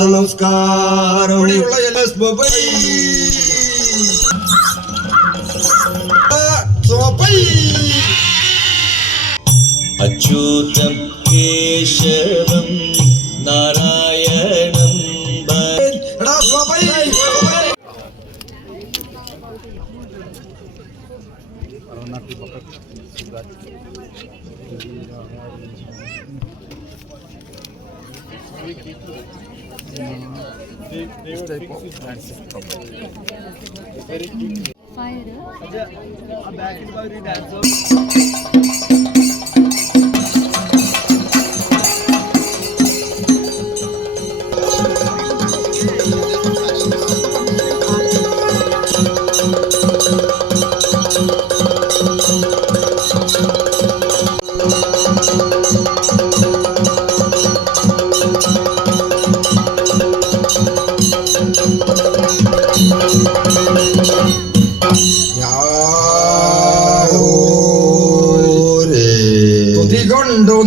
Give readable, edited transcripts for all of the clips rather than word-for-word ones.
നമസ്കാരം. അച്യുതം കേശവം നാരായണം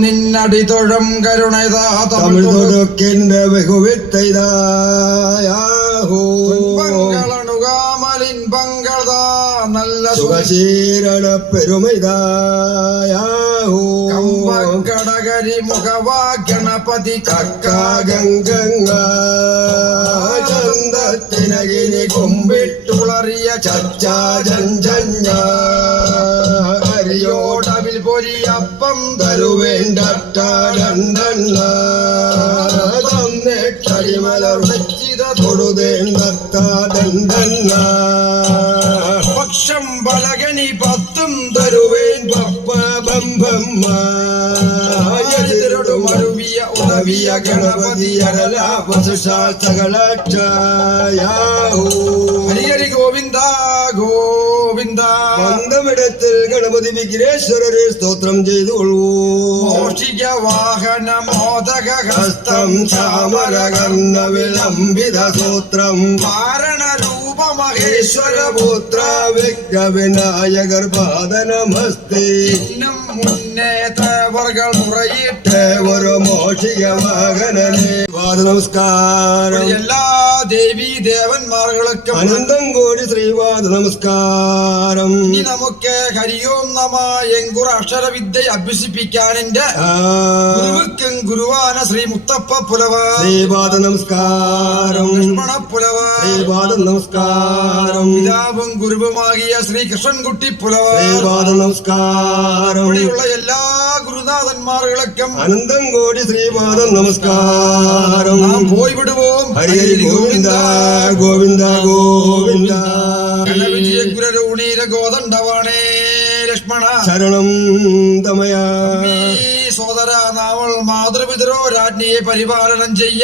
നിന്നടി തൊഴം കരുണൈതാ തമിഴ് തൊടുക്കിന്റെ ബഹുവിത്തൈതാഹോമലിൻ പങ്കൾതാ നല്ല സുഖശീരണ പെരുമൈതാഹോകടകരി മുഖവാ ഗണപതി കക്കാഗംഗിനി കുമ്പിട്ടുളറിയ ചച്ചാജഞ്ചഞ്ഞ ോടവിൽ പൊരിയപ്പം തരുവേണ്ടരിമലർ വെച്ചിത തൊടുതേണ്ടത്താടന്ന പക്ഷം പലകനി പത്തും തരുവേൻ പപ്പബംബമ്മരുടു മരുവിയ ഉണവിയ ഗണപതി ഹരിഹരി ഗോവിന്ദ ഗോവിന്ദ. ബന്ധമിടത്തിൽ ഗണപതി വിഘ്നേശ്വരരെ സ്തോത്രം ചെയ്തുകൊള്ളൂ. മോഷിക വാഹന മോദക ഹസ്തം ചാമരകർണ വിളംബിത സൂത്രം കാരണ രൂപ മഹേശ്വരപുത്ര വിഘ്ന വിനായകർ പാദ നമസ്തേ. ഇന്നും മുന്നേറ്റവർകൾ മുറയിട്ട് ഒരു മോഷിക വാഹനനെ പാദ നമസ്കാരം. എല്ലാ ദേവീ ദേവന്മാർകൾക്കും അനന്തം കോടി ശ്രീപാദ നമസ്കാരം. ഇനി നമുക്ക് ഹരിയോം നമ എങ്കുറ അക്ഷരവിദ്യ അഭ്യസിപ്പിക്കാൻ എന്റെ ഗുരുവുക്കും ഗുരുവാന ശ്രീ മുത്തപ്പ പുലവ ശ്രീപാദ നമസ്കാരം. ലക്ഷ്മണ പുലവ ശ്രീപാദ നമസ്കാരം. പിതാവും ഗുരുവുമാകിയ ശ്രീ കൃഷ്ണൻകുട്ടി പുലവ ശ്രീപാദ നമസ്കാരം. ഇവിടെയുള്ള എല്ലാ ഗുരുനാഥന്മാർകൾക്കും അനന്തം കോടി ശ്രീപാദ നമസ്കാരം. നാം പോയി വിടുவோம். ഹരിഹരി ഗോവിന്ദ ഗോവിന്ദ ഗോവിന്ദ. വിജയ ഗുരുണീര ഗോദണ്ഡവാണേ ലക്ഷ്മണ ശരണം തമയ. സോദര നാവൾ മാതൃപിതരോ രാജ്ഞിയെ പരിപാലനം ചെയ്യ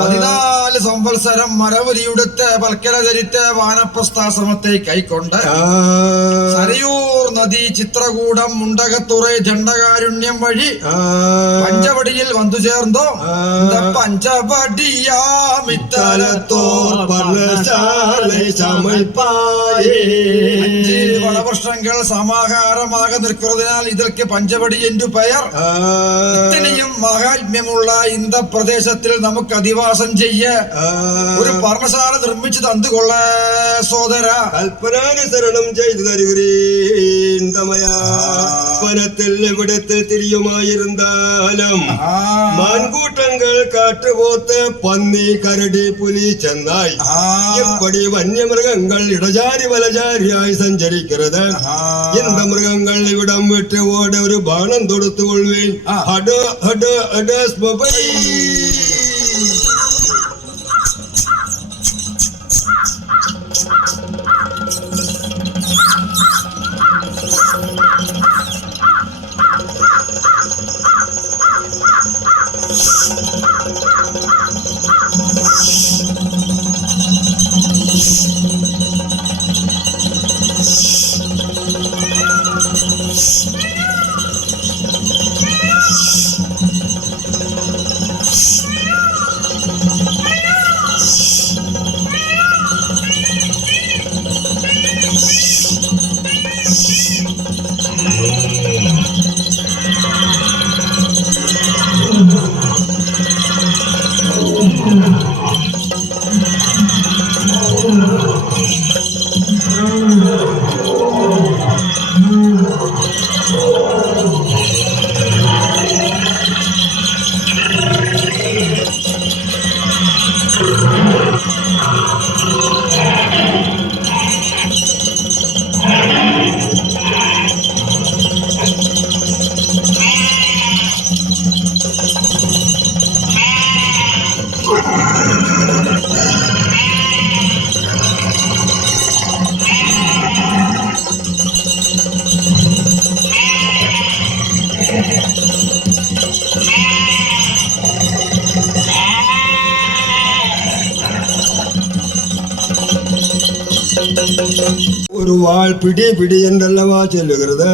14 സംവത്സരം മരവരിയുടുത്ത് പൽക്കര ധരിത്ത് വാനപ്രസ്ഥാശ്രമത്തെ കൈക്കൊണ്ട് സരയൂർ നദി ചിത്രകൂടം മുണ്ടകത്തുറ ജണ്ടകാരുണ്യം വഴി പഞ്ചവടിയിൽ വന്നു ചേർന്നോ പഞ്ചവടിയാമിത്തലത്തോർ വളവർഷങ്ങൾ സമാഹാരமாக നിൽക്കുന്നതിനാൽ இதற்கு പഞ്ചവടി என்று பெயர். ഇത്രയും മഹാത്മ്യമുള്ള ഇന്ത പ്രദേശത്തിൽ നമുക്ക് അധിവാസം ചെയ്യ ഒരു പർണശാല നിർമ്മിച്ചു തന്നുകൊള്ള സോദര കൽപ്പനാനുസരണം ചെയ്തു തരുവനത്തിൽ എവിടത്തിൽ തിരിയുമായിരുന്നാലും മാൻകൂട്ടങ്ങൾ കാട്ടുപോത്ത് പന്നി കരടി പുലി ചെന്നായി എപ്പടി വന്യമൃഗങ്ങൾ ഇടചാരി വലചാരിയായി സഞ്ചരിക്കുന്നത് എന്ത മൃഗങ്ങൾ ഇവിടം വിട്ട് ഓട ഒരു ബാണം തൊടുത്തുകൊള്ളുവേൻ. ஒரு வாழ் பிடி பிடி என்றல்லவா சொல்லுகிறது.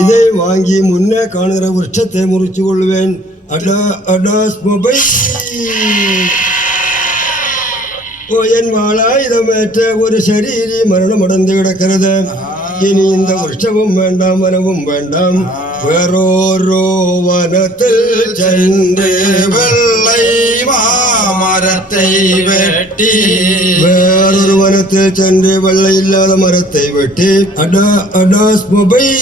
இதை வாங்கி முன்னே காணுகிற விருட்சத்தை முறிச்சு கொள்வேன். என் வாழாயுதமேற்ற ஒரு சரீரி மரணம் அடைந்து கிடக்கிறது. இனி இந்த விருட்சமும் வேண்டாம், வனமும் வேண்டாம். வேறொரு வனத்தில் சென்று வெள்ளை மாமரத்தை வெட்டி வேறொரு வனத்தில் சென்று வெள்ளை இல்லாத மரத்தை வெட்டி அடாஸ் மொபைல்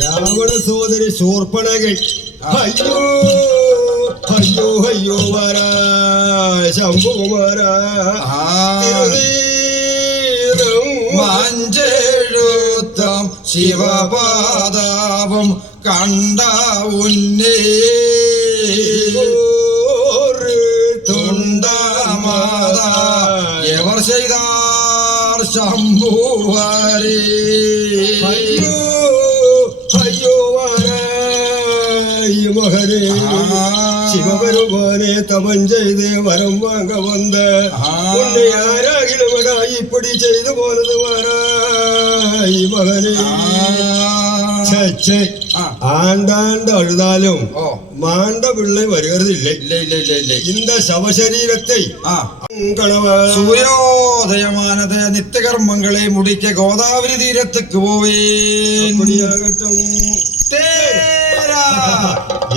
ராவண சோதரி சோர்பனகை ஐயோ ஐயோ ஐயோ வாரா ശംഭുകുമാരാ മഞ്ചെഴുത്തം ശിവപാദാപം കണ്ട ഉന്നേ തുണ്ടമാത എവർ ചെയ്താർ ശംഭുവാരേ അയ്യോ അയ്യോ വാരായി മകരേ சிவபெருமானே தவம் செய்து வரம் வாங்க வந்த உன்னை யாராகிலும் விட இப்படி செய்து போனது வாராய் மகனே. ஆண்டாண்டு அழுதாலும் மாண்ட பிள்ளை வருகிறதில்லை. இந்த சவசரீரத்தை സൂര്യോദയമാനത് നിത്യകർമ്മങ്ങളെ മുടിക്ക ഗോദാവരി തീരത്തേക്ക് പോവേടിയാകട്ടും.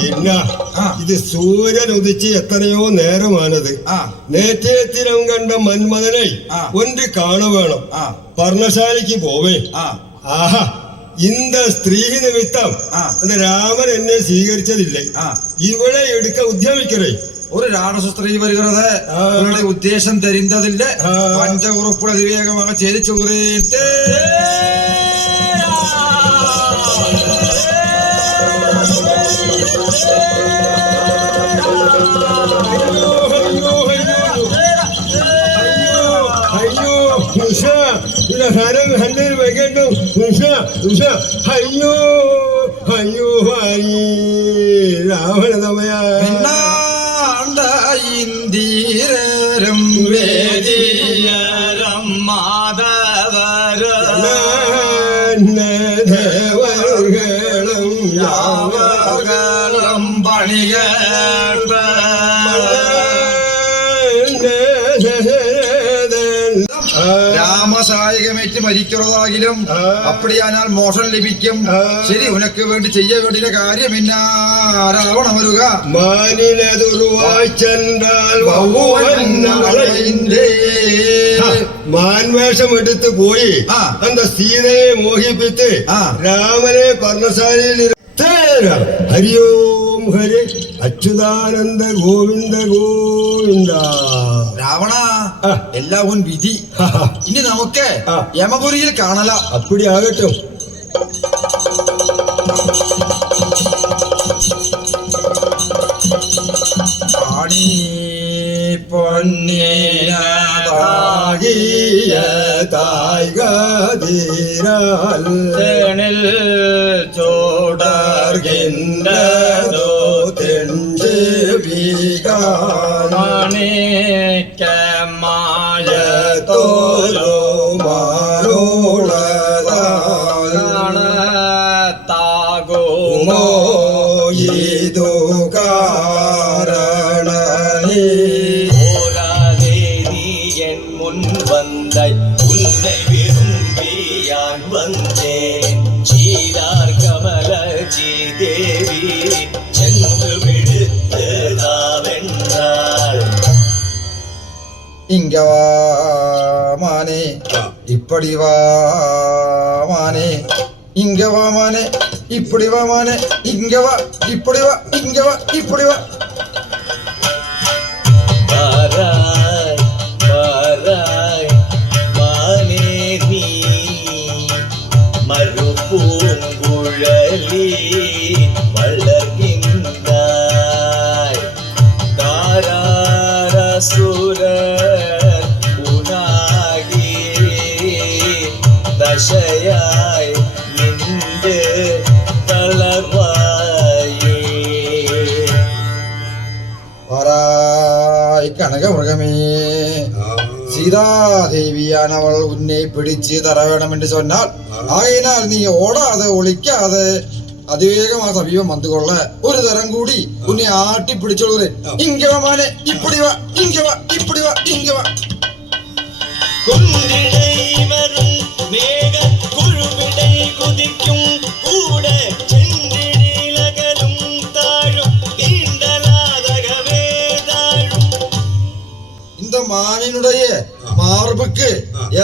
என்ன இது சூரியன் உதிச்சு எத்தனையோ நேரமானது. நேற்றே தினம் கண்ட மன்மதனை ஒன்று காண வேணும். പർണശാലയ്ക്ക് പോവേ. ആഹാ, இந்த സ്ത്രീ നിമിത്തം அந்த രാമൻ എന്നെ സ്വീകരിച്ചതില്ലേ. ഇവളെ എടുക്ക ഉദ്യമിക്കറേ. ഒരു രാക്ഷസ സ്ത്രീ വരുகிறது. അവരുടെ ഉദ്ദേശം தெரிந்ததில்லை. പഞ്ച ഉറപ്പുടെ അതിവേഗமாக ചെയ്തു ചോദിച്ചേ. അയ്യോ അയ്യോ രാവണതമയ ഇന്ദീരം വേദിയരം മാധവരേവകളും യാവകളും പണികേട്ട രാമസായകമേറ്റ് മരിക്കുന്നതാകിലും അപ്പടിയാനാൽ മോഷം ലഭിക്കും. ശരി, ഉനക്ക് വേണ്ടി ചെയ്യ വേണ്ടിയ കാര്യം എന്നാ രാവണ വരുക. മാൻവേഷം എടുത്ത് പോയി അന്ത സീതയെ മോഹിപ്പിച്ച് രാമനെ പർണശാലയിൽ ഹരിയോം ഹരി അച്യുതാനന്ദ ഗോവിന്ദ ഗോവിന്ദ. രാവണ, എല്ലാം ഉൻ വിധി. ഇനി നമുക്ക് യമപുരിയിൽ കാണല. അപ്പടി ആകട്ടെ. പൊന്നിയ തായ്കീരാൽ ചോടർകിന്നതോ തെഞ്ചിവികാണിക്കമായ തോലോ മാറോളതാകുമോ ഇതു കാരണനീ என் முன் வந்தாய், உன்னை விரும்பியான் வந்தேன். சீரார் கமல சீதேவி சென்று விடுத்ததாவென்றாள். இங்க வா மானே, இப்படி வா மானே, இங்க வா மானே, இப்படி வா மானே, இங்க வா, இப்படி வா, இங்க வா, இப்படி வா. வாராய் வாராய் மானே நீ மறுபூங்குழலி வளர்கின்றாய். தாராரசுரர் உனாகி தசையாய் நின்று தளர்வாய். കനകമൃഗമേ സീതാദേവിയാണ് അവൾ ഉന്നെ പിടിച്ച് തര വേണമെന്ന് சொன்னால் ആയനാൽ നീ ഓടാതെ ഒളിക്കാതെ അതിവേഗം ആ സമീപം വന്നുകൊള്ള ഒരു തരം കൂടി ഉന്നെ ആട്ടി പിടിച്ചോളൂ ഇങ്ങവ മാനെ ഇപ്പടി വാ ഇങ്ങവ ഇപ്പടി വാ ഇങ്ങവ കുണ്ടിടൈ വരും മേഘ കുഴുവിടൈ കുതിക്കും കൂടെ ചെണ്ടിടിലകലും താഴും തീണ്ടലാതകവേ താഴും இந்த மானினுடைய மார்புக்கு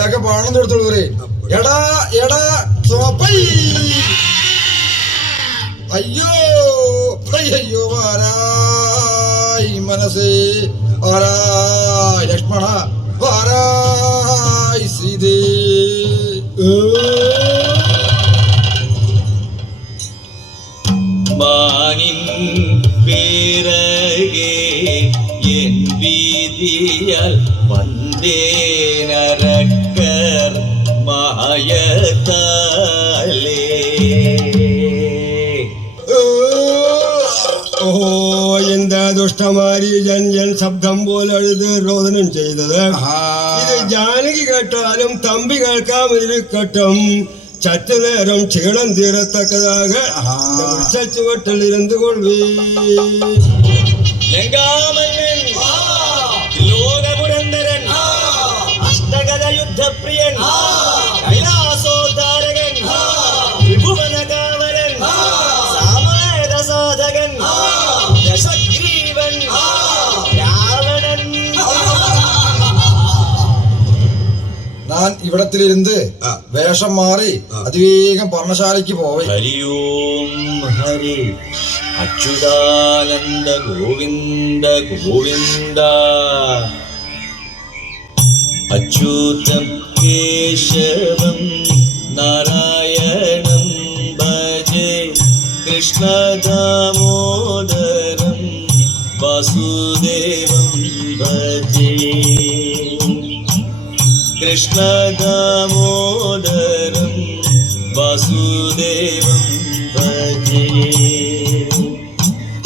ஏக பானம் தொடுத்துள்ளே எடா எடா சோப்பை ஐயோ ஐயோ வாராய் மனசே வாராய் லக்ஷ்மணா வாராய் சீதே மானின் பேரகே என் வீதியால் வந்தே நரக்கர் மாயத்தாலே ഓഹോ എന്താ ദുഷ്ടമാരി ജൻ ശബ്ദം പോലെ അഴുത് രോദനം ചെയ്തത് ഇത് ജാനകി കേട്ടാലും തമ്പി കേൾക്കാമിരിക്കട്ടും ചറ്റുനേരം ക്ഷീണം തീരത്തക്കതാക ചുവട്ടിൽ ഇരുന്നു കൊള്ളേ ലങ്കാമല്ലൻ ലോകപുരന്തരൻ അഷ്ടഗജ യുദ്ധപ്രിയൻ കൈലാസോദ്ധാരകൻ ത്രിഭുവനകാവരൻ സാമവേദ സാധകൻ ദശഗ്രീവൻ രാവണൻ ഞാൻ ഇവിടത്തിലിരുന്ന് വേഷം മാറി അതിവേഗം പർണശാലയ്ക്ക് പോയി ഹരിയോം ഹരി അച്യുതാനന്ദ ഗോവിന്ദ ഗോവിന്ദ അച്യുതം കേശവം നാരായണം ഭജേ കൃഷ്ണദാമോദരം വാസുദേവം ഭജേ കൃഷ്ണദാമോദരം വാസുദേവം ഭജേ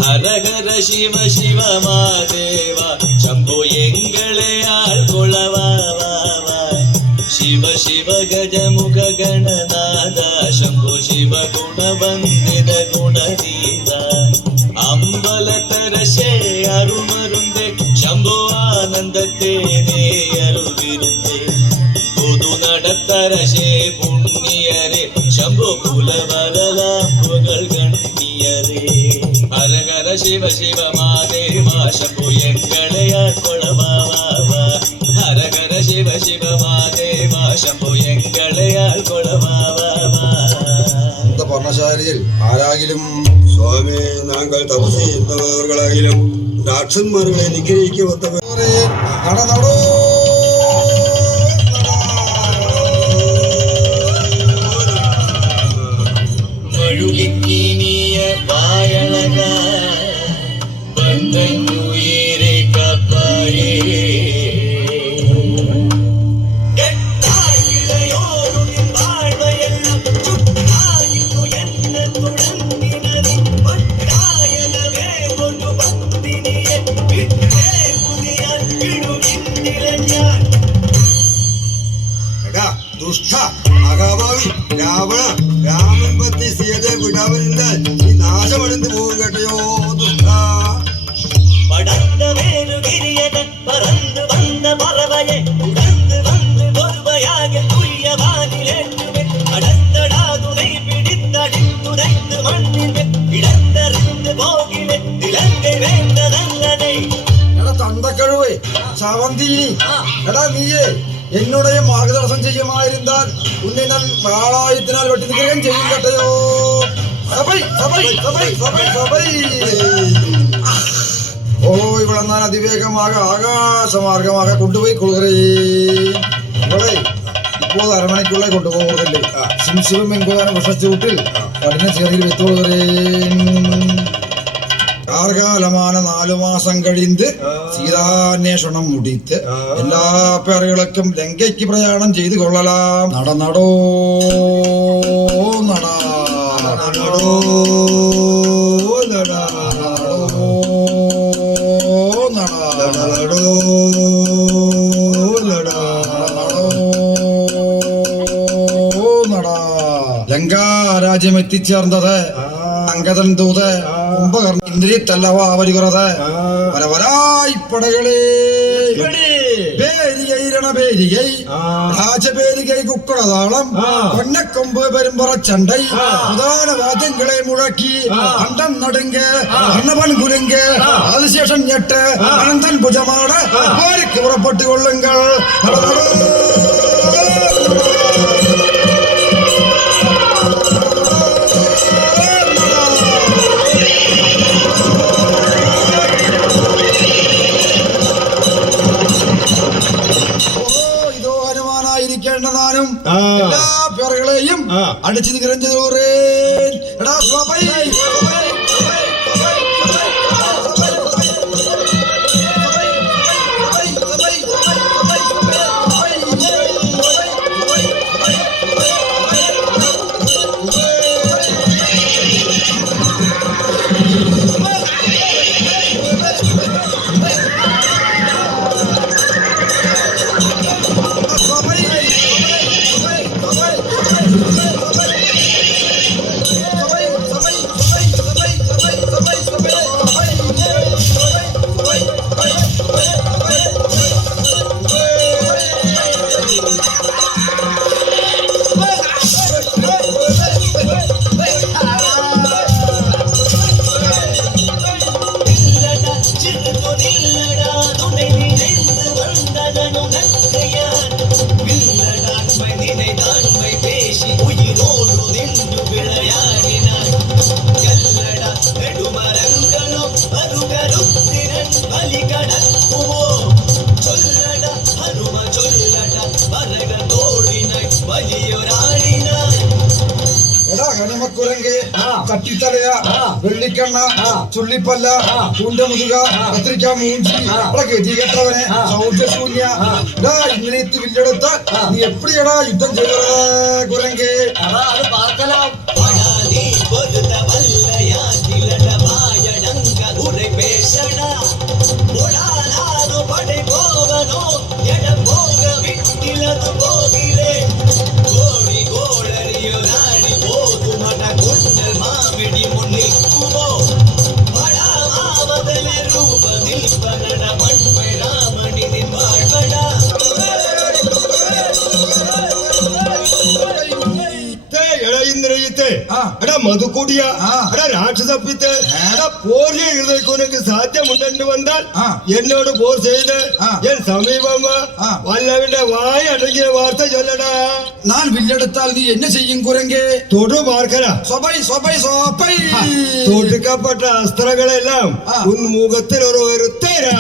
ഹര ഹര ശിവ ശിവ മാദേവ ശംഭോ എങ്ങളെ ആൾക്കൊളവാവ ശിവ ശിവ ഗജമുഖ ഗണനാഥ ശംഭോ ശിവ ഗുണവന്ദിത ഗുണനീത അമ്പലത്തരശേ അരുമരുന്തേ ശംഭോ ആനന്ദത്തെ നേ അരുവിരുന്തേ പൊതു നടത്തരശേ പുണ്യരെ ശംഭോ കുലവലാമ്പുകൾ ഗണ്യരേ ഹര ഹര ശിവ ശിവ മാദേവ ശംഭോ എങ്ങളെ ആൾക്കൊളവാവ ഹര ഹര ശിവ ശിവ മാദേവ ശംഭോ എങ്ങളെ ആൾക്കൊളവാവ പർണശാലയിൽ ആരാകിലും സ്വാമി നാങ്കൾ തപസ് ചെയ്യുന്നവர்களாகிலும் രാക്ഷന്മാരെ നിഗ്രഹിക്കവത്തവർ നടന്നടോ മഴുകിക്കിനിയ പായളക ബന്ധനുയേരെ കപ്പായേ ദുഷ്ട മഹാഭാവി രാവണ രാമൻ പത്നി സീതയെ വിടാമരുന്നാൽ ഈ നാശമടந்து പോകും കേട്ടയോ ദുഷ്ട പടർന്ന വേരുകിരിയതൻ പറന്ന് വന്ന പറവയെ ഉടർന്ന് വന്ന് പൊറുവയാകെ തുല്യവാനിലേറ്റുവെ അടർത്തടാതുണை പിടിത്തടിത്തുരൈത്ത് മണ്ണിന്റെ ഇടത്തെറിഞ്ഞ് പോകിലെ ഇലങ്കை വേണ്ടതല്ലതേ എടാ തന്തക്കഴുവേ ശവന്തിനി എടാ നീയേ என்னுடைய மார்கதர்சனம் செய்யுமாயிருந்தால் உன்னை நான் வாளாயத்தினால் வெட்டி நிற்கிறேன் செய்யும் கட்டையோ சபை சபை சபை சபை சபை ஓ இவ்வளவு நான் அதிவேகமாக ஆகாச மார்க்கமாக கொண்டு போய் கொள்கிறேன் இவளை இப்போது அரண்மனைக்குள்ளே கொண்டு போவதில்லை சிம்சிவம் என்பதான விஷத்து வீட்டில் കഠിന ചേരിയിൽ വെത്തുകൊള്ളുகிறேன் കാർകാലமான 4 മാസം കഴിந்து സീതാന്വേഷണം മുടിത്ത് എല്ലാ പേരുകൾക്കും ലങ്കയ്ക്ക് പ്രയാണം ചെയ്തു കൊള്ളലാം നടന്നടോ നടന്നടോ നടന്നടോ ലങ്കാരാജ്യം എത്തിച്ചേർന്നത് അങ്കദൻ ദൂത് കുംഭകർണ ഇന്ദ്രിയത്തല്ലവ അവരുകുറത് പരവരായി പടകളെ பேரிகை ராஜபேரிகை குக்குடதாளம் பொன்னக்கொம்பு பெரும்புறச்சண்டை உதான வாதங்களை முழக்கி அண்டம் நடுங்க அன்னவன் குலுங்க ஆதிசேஷன் எட்ட அனந்தன் புஜமாட போருக்கு புறப்பட்டு கொள்ளுங்கள். ാനും എല്ലാ പേരുകളെയും അടിച്ചു നിറഞ്ഞതോറേ കട്ടിത്തലയ വെള്ളിക്കണ്ണ ചുള്ളിപ്പല്ല ചൂണ്ടമുതുക കത്തിരിക്ക മൂഞ്ചി ഗതികെട്ടവനെ സൗജശൂന്യ ഇന്നലെ വില്ലെടുത്ത നീ എപ്പടിയടാ യുദ്ധം ചെയ്തത് കുരങ്കേ? അത് പാർக்கலாம். മധുക്കൂടിയ രാക്ഷസപ്പിത്ത് പോർ ചെയ്തേക്ക് സാധ്യമുണ്ടെന്ന് വന്നാൽ എന്നോട് പോർ ചെയ്ത് എൻ സമീപം വല്ലവന്റെ വായ അടങ്ങിയ വാർത്ത ചൊല്ലടാ. ഞാൻ വില്ലെടുത്താൽ നീ എന്നെ ചെയ്യും കുരങ്കേ? തൊടു പാർക്കല തൊടുക്കപ്പെട്ട അസ്ത്രങ്ങളെല്ലാം മുഖത്തിൽ ഒരു വരുത്തേരാ.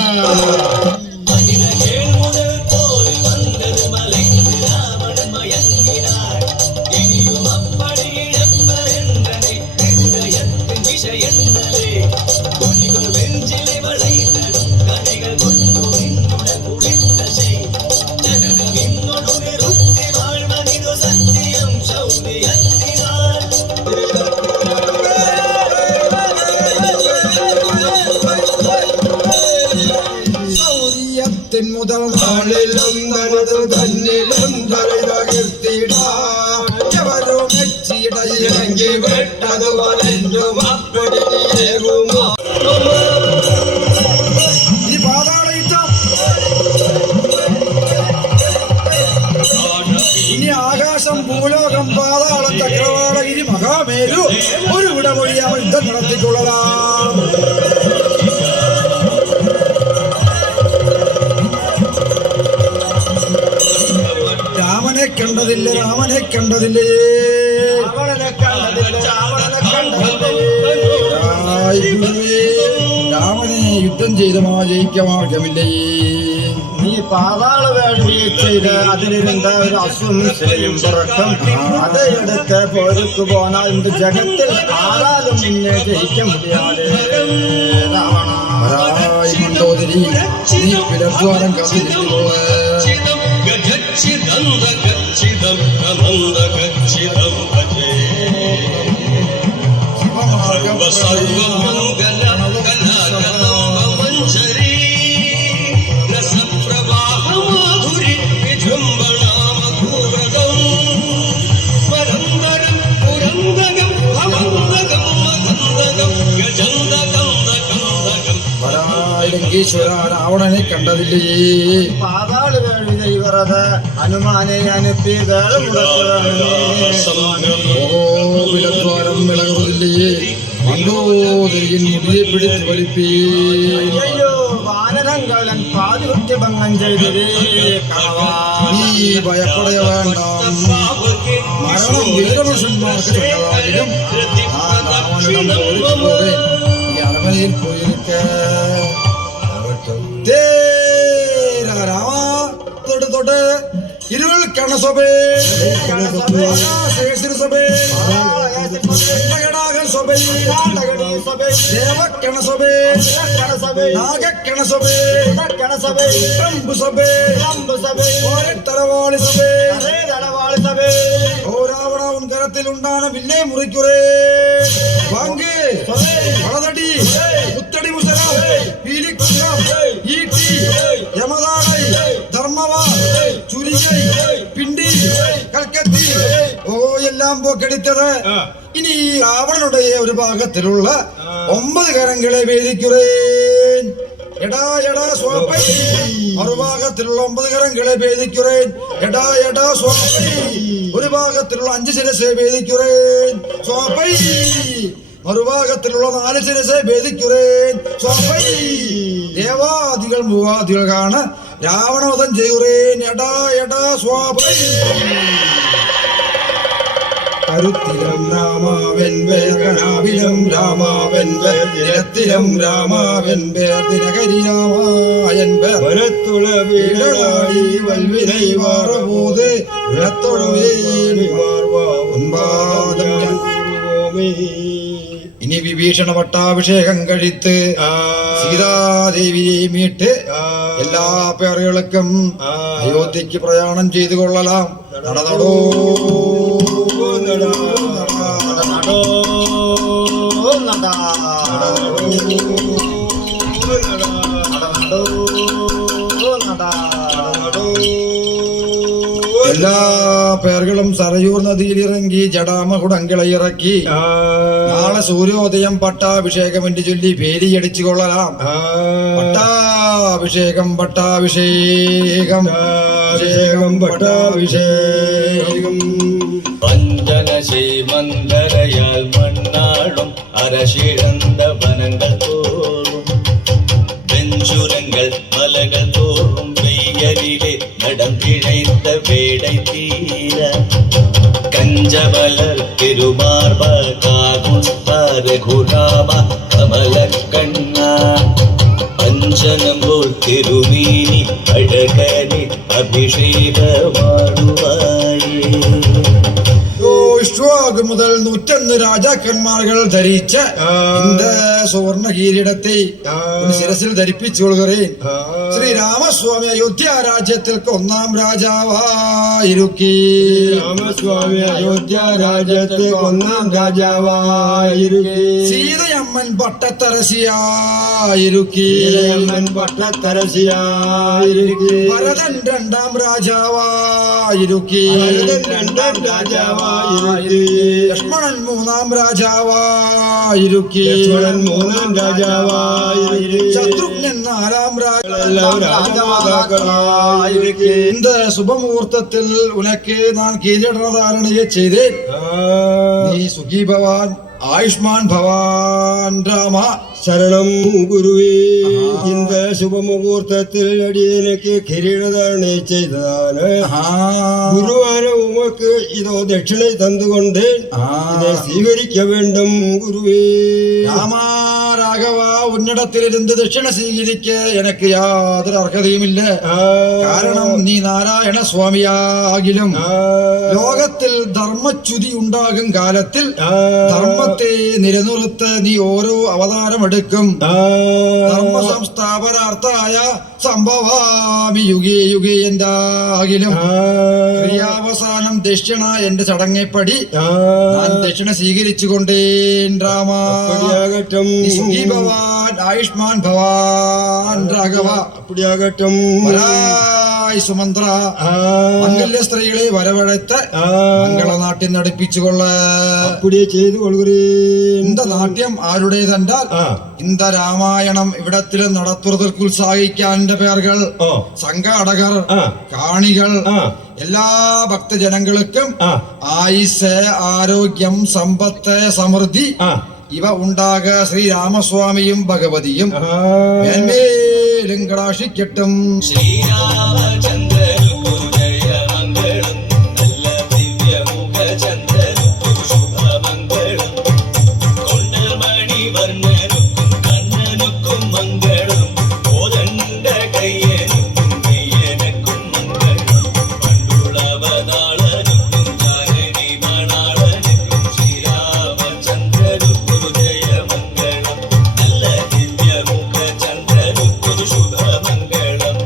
മുതൽ നാളിലും തനതു തന്നിലും തലകീർത്തിടാവരും മെച്ചിടയിറങ്ങി വെട്ടതുപോലെന്നും അപ്പടിയേകുമോ ഈ പാതാള യുദ്ധം. ഇനി ആകാശം ഭൂലോകം പാതാളം ചക്രവാളഗിരി മഹാമേരു ഒരു വിട വഴി അവൻ യുദ്ധം നടത്തിക്കൊള്ളലാം. രാമനെ കണ്ടതില്ലേ രാമനെ യുദ്ധം ചെയ്ത ജയിക്ക മാർഗമില്ലേ? നീ പാതാള വേണ്ടി ചെയ്ത് അതിലിരുന്ന ഒരു അസും ശരിയും പുറക്കം അത് എടുത്ത് പോർക്ക് പോന്നാൽ இந்த ജഗത്തിൽ ആരാലും നിന്നെ ജയിക്ക മുടിയാതെ. മണ്ടോദരി നീ പിലദ്വാരം കാത്തിരിക്കുമ്പോൾ ഈശ്വര രാവണനെ കണ്ടതില്ലേ? പാതാള വേൾവി ചെയ്വറത് ഹനുമാനെ അനുപ്പി വേള ഓ വിലദ്വാരം വിളകുന്നില്ലേ? മണ്ടോദരിயின் മുടിയെ പിടിച്ച് വലിപ്പേ. അയ്യോ വാനരങ്ങളൻ പാതിവൃത്യഭംഗം ചെയ്തതേ നീ ഭയപ്പെടയ വേണ്ട. മരണം വീരപുരുഷന്മാർക്ക് ചൊല്ലതാകിലും ആ രാവണനിടം പോയി പോകെ ഈ അരമനയിൽ പോയിരിക്ക. രാമ തൊട്ട് തൊട്ട് ഇരുൾ കണസഭേ സഭേ കരത്തിലുണ്ടാണ് വില്ലേ മുറിക്കുറേ വാങ്ങ് വളതടി മുത്തടി മുസലം പീലിക്കുന്നം ഈട്ടി യമദാടൈ ധർമ്മവാ ചുരികൈ പിണ്ടി കൽക്കത്തി ഓ എല്ലാം പോക്കെടുത്തത്. ഇനി രാവണനുടെ ഒരു ഭാഗത്തിലുള്ള 9 കരങ്ങളെ ഭേദിക്കുറേൻ. എടാ എടാ സ്വാപ്പൈ മറുഭാഗത്തിലുള്ള 9 കരങ്ങളെ ഭേദിക്കുറേൻ. എടാ എടാ സ്വാപ്പൈ ഒരു ഭാഗത്തിലുള്ള 5 ശിരസെ ഭേദിക്കുറേൻ. സ്വാപ്പൈ മറുഭാഗത്തിലുള്ള 4 ശിരസെ ഭേദിക്കുറേൻ. സ്വാപ്പൈ ദേവാദികൾ മൂവാദികൾ കാണ രാവണവധം ചെയ്യുറേൻ. എടാ എടാ സ്വാപ്പൈ കരുത്തിലും രാമാവൻ പേർ കനാവിലും രാമാവൻ പേർ നിലത്തിലും രാമാവൻ പേർ ദിനകരി രാമായൻ പേർ വനത്തുള വീടനാടി വൽവിனை വാറപോത് ഇനി വിഭീഷണ പട്ടാഭിഷേകം കഴിത്ത് സീതാദേവിയെ മീട്ട് എല്ലാ പേറുകൾക്കും അയോധ്യക്ക് പ്രയാണം ചെയ്തു കൊള്ളലാം. നടന്നടോ എല്ലാ പേറുകളും സരയൂർ നദിയിലിറങ്ങി ജടാമകുടങ്ങളെ ഇറക്കി നാളെ സൂര്യോദയം പട്ടാഭിഷേകം എന്ന് ചൊല്ലി പേരിയടിച്ചു കൊള്ളലാം. പട്ടാഭിഷേകം പട്ടാഭിഷേകം അഭിഷേകം പട്ടാഭിഷേകം. വഞ്ചന ശ്രീമന്തരയാൽ മണ്ണാടും അരശിഴந்த വനങ്ങൾ തോറും വെഞ്ചുരങ്ങൾ മലകൾ തോറും വെയ്യലിലെ നടന്നിഴൈത്ത വേടை തീര കഞ്ചവലർ തിരുമാർബ കാകുസ്താര ഘുരാമ കമലക്കണ്ണ പഞ്ചനമ്പോൾ തിരുമീനി അഴകനെ അഭിഷേകമാടുവായേ. ഇഷ്വാഗ് മുതൽ 101 രാജാക്കന്മാர்கள் ധരിച്ച இந்த സുവർണ കിരീടത്തെ ശിരസിൽ ധരിപ്പിച്ചുകൊള്ളുകയും ശ്രീരാമസ്വാമി അയോധ്യ രാജ്യത്തിൽക്ക് 1ാം രാജാവായിരിക്കെ. രാമസ്വാമി അയോധ്യ രാജ്യത്തെ 1ാം രാജാവായിരിക്കെ. സീതയമ്മൻ പട്ടത്തരശിയായിരിക്കെ. സീതയമ്മൻ പട്ടത്തരശിയായിരിക്കെ. ഭരതൻ 2ാം രാജാവായിരിക്കെ. ഭരതൻ 2ാം രാജാവായിരിക്കെ. ലക്ഷ്മണൻ 3ാം രാജാവായിരിക്കെ. ലക്ഷ്മണൻ 3ാം രാജാവായിരിക്കെ. ശത്രുഘ്നൻ 4ാം രാജാവായിരിക്കെ. இந்த சுபமுகூர்த்தத்தில் உனக்கு நான் கிரீட தாரணையை செய்தேன். நீ சுகி பவான் ஆயுஷ்மான் பவான் ராமா. சரணம் குருவே. இந்த சுபமுகூர்த்தத்தில் அடியனுக்கு கிரீடதாரணை செய்ததான குருவான உமக்கு இதோ தட்சிணை தந்து கொண்டேன். இதை സ്വീകരിக்க வேண்டும் குருவே. ராமா ராகவா உன்னிடத்திலிருந்து தட்சிணை സ്വീകരിக்க எனக்கு യാതൊരു അർഹതയുമില്ല. കാരണം നീ നാരായണ സ്വാമിയാകിലും ലോകത്തിൽ ധർമ്മച്യുതി ഉണ്ടാകും കാലത്തിൽ ധർമ്മത്തെ നിലനിർത്ത് നീ ഓരോ അവതാരം എടുക്കും. ധർമ്മ സംസ്ഥാപനാർത്ഥായ സംഭവാമി യുഗേ യുഗേ എന്താകിലും ക്രിയാവസാനം ദക്ഷിണ എന്റെ ചടങ്ങെപ്പടി ഞാൻ ദക്ഷിണ സ്വീകരിച്ചു കൊണ്ടേൻ രാമ. സുഖി ഭവാൻ ആയുഷ്മാൻ ഭവാൻ രാഘവ. அப்படியாகட்டும். ദയവായി സുമന്ത്ര മംഗല്യ സ്ത്രീകളെ വരവழைത്ത് മംഗളനാട്യം നടപ്പിച്ചുകൊള്ള. அப்படியே செய்து கொள்கிறேன். இந்த നാട്യം ആരുടേതെന്നാൽ இந்த രാമായണം ഇവിടത്തിൽ നടത്തുന്നതിൽ ഉത്സാഹിക്കാൻ്റെ പേരുകൾ സംഘാടകർ, കാണികൾ, എല്ലാ ഭക്തജനങ്ങൾക്കും ആയുസ്, ആരോഗ്യം, സമ്പത്ത്, സമൃദ്ധി ഇവ ഉണ്ടാക ശ്രീരാമസ്വാമിയും ഭഗവതിയും മേന്മേലും കടാക്ഷിക്കട്ടും. ശ്രീരാമചന്ദ്രനു ജയമംഗളം, നല്ല ദിവ്യമുഖ ചന്ദ്രനു ശുഭമംഗളം, കൊണ്ടമണിവർണ്ണനുക്കും കണ്ണനുക്കും മംഗളം, കോദണ്ഡ കയ്യനുക്കും മെയ്യനക്കും മംഗളം, പണ്ടുളവതാളനുക്കും ജാനകി മണാളനുക്കും ശ്രീരാമചന്ദ്രനു ജയമംഗളം, നല്ല ദിവ്യമുഖ ചന്ദ്രനു ശുഭമംഗളം,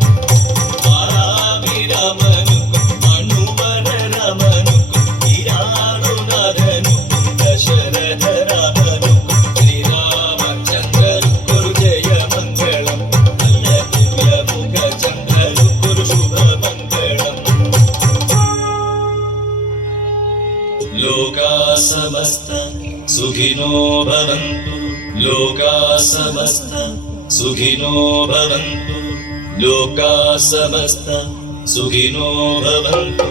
ആരാമിരാമനുക്കും മനുവരരമനുക്കും ഈരാളുനാഥനുക്കും ദശരഥരാമനുക്കും ശ്രീരാമചന്ദ്രനു ജയമംഗളം, നല്ല ദിവ്യമുഖ ചന്ദ്രനു ശുഭമംഗളം. ലോകാ സമസ്ത സുഖിനോ ഭവന്തു, ലോകാ സമസ്ത സുഖിനോ ഭവന്തു, ലോകാ സമസ്ത സുഖിനോ ഭവന്തു.